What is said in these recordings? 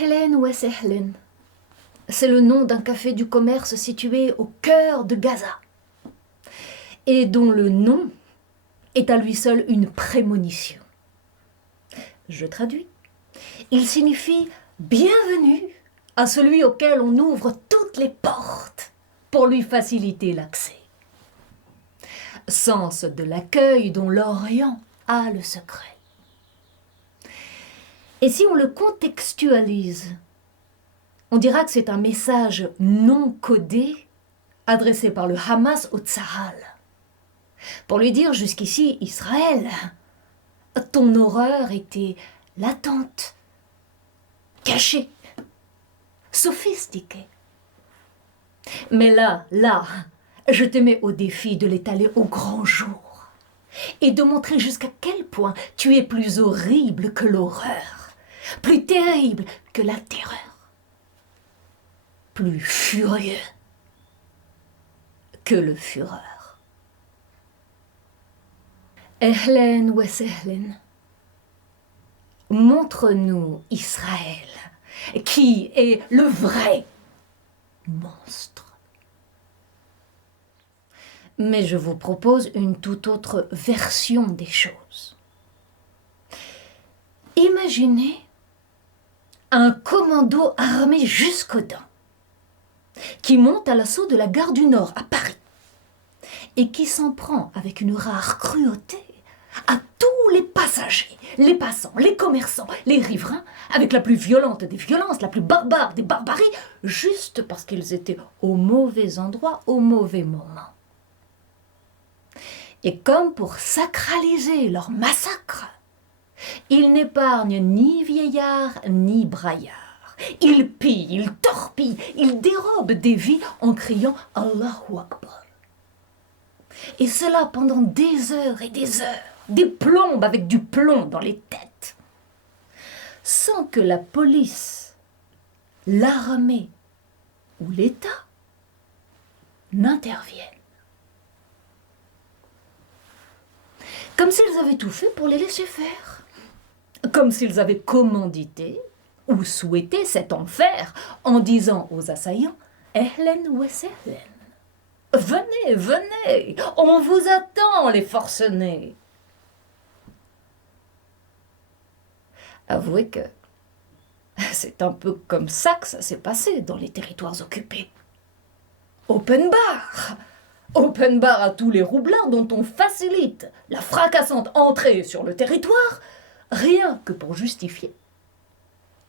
Ehlen ou Sehlen, c'est le nom d'un café du commerce situé au cœur de Gaza et dont le nom est à lui seul une prémonition. Je traduis. Il signifie « bienvenue » à celui auquel on ouvre toutes les portes pour lui faciliter l'accès. Sens de l'accueil dont l'Orient a le secret. Et si on le contextualise, on dira que c'est un message non codé adressé par le Hamas au Tsahal. Pour lui dire jusqu'ici, Israël, ton horreur était latente, cachée, sophistiquée. Mais là, je te mets au défi de l'étaler au grand jour et de montrer jusqu'à quel point tu es plus horrible que l'horreur, plus terrible que la terreur, plus furieux que le fureur. Ehlen wa sehlen. Montre-nous, Israël, qui est le vrai monstre. Mais je vous propose une toute autre version des choses. Imaginez un commando armé jusqu'aux dents qui monte à l'assaut de la gare du Nord à Paris et qui s'en prend avec une rare cruauté à tous les passagers, les passants, les commerçants, les riverains, avec la plus violente des violences, la plus barbare des barbaries, juste parce qu'ils étaient au mauvais endroit, au mauvais moment. Et comme pour sacraliser leur massacre, ils n'épargnent ni vieillards ni braillards. Ils pillent, ils torpillent, ils dérobent des vies en criant « Allahu Akbar ». Et cela pendant des heures et des heures, des plombes avec du plomb dans les têtes, sans que la police, l'armée ou l'État n'interviennent. Comme s'ils avaient tout fait pour les laisser faire. Comme s'ils avaient commandité ou souhaité cet enfer en disant aux assaillants « Ehlen wa sehlen ». Venez, venez, on vous attend, les forcenés. Avouez que c'est un peu comme ça que ça s'est passé dans les territoires occupés. Open bar! Open bar à tous les roublards dont on facilite la fracassante entrée sur le territoire, rien que pour justifier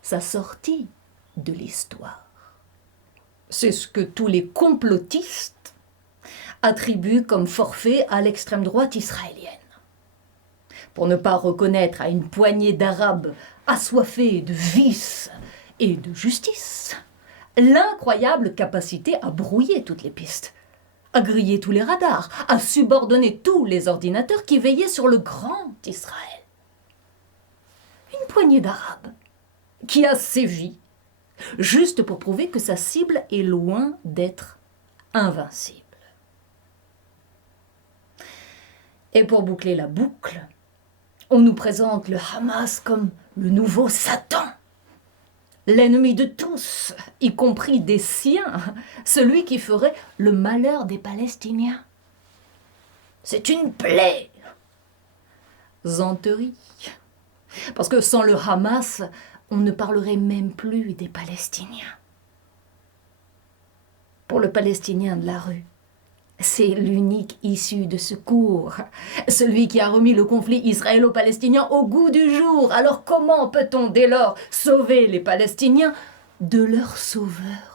sa sortie de l'histoire. C'est ce que tous les complotistes attribuent comme forfait à l'extrême droite israélienne. Pour ne pas reconnaître à une poignée d'Arabes assoiffés de vices et de justice l'incroyable capacité à brouiller toutes les pistes, à griller tous les radars, à subordonner tous les ordinateurs qui veillaient sur le grand Israël. Une poignée d'Arabes qui a sévi juste pour prouver que sa cible est loin d'être invincible. Et pour boucler la boucle, on nous présente le Hamas comme le nouveau Satan, l'ennemi de tous, y compris des siens, celui qui ferait le malheur des Palestiniens. C'est une plaie. Zanterie. Parce que sans le Hamas, on ne parlerait même plus des Palestiniens. Pour le Palestinien de la rue, c'est l'unique issue de secours, celui qui a remis le conflit israélo-palestinien au goût du jour. Alors comment peut-on dès lors sauver les Palestiniens de leur sauveur ?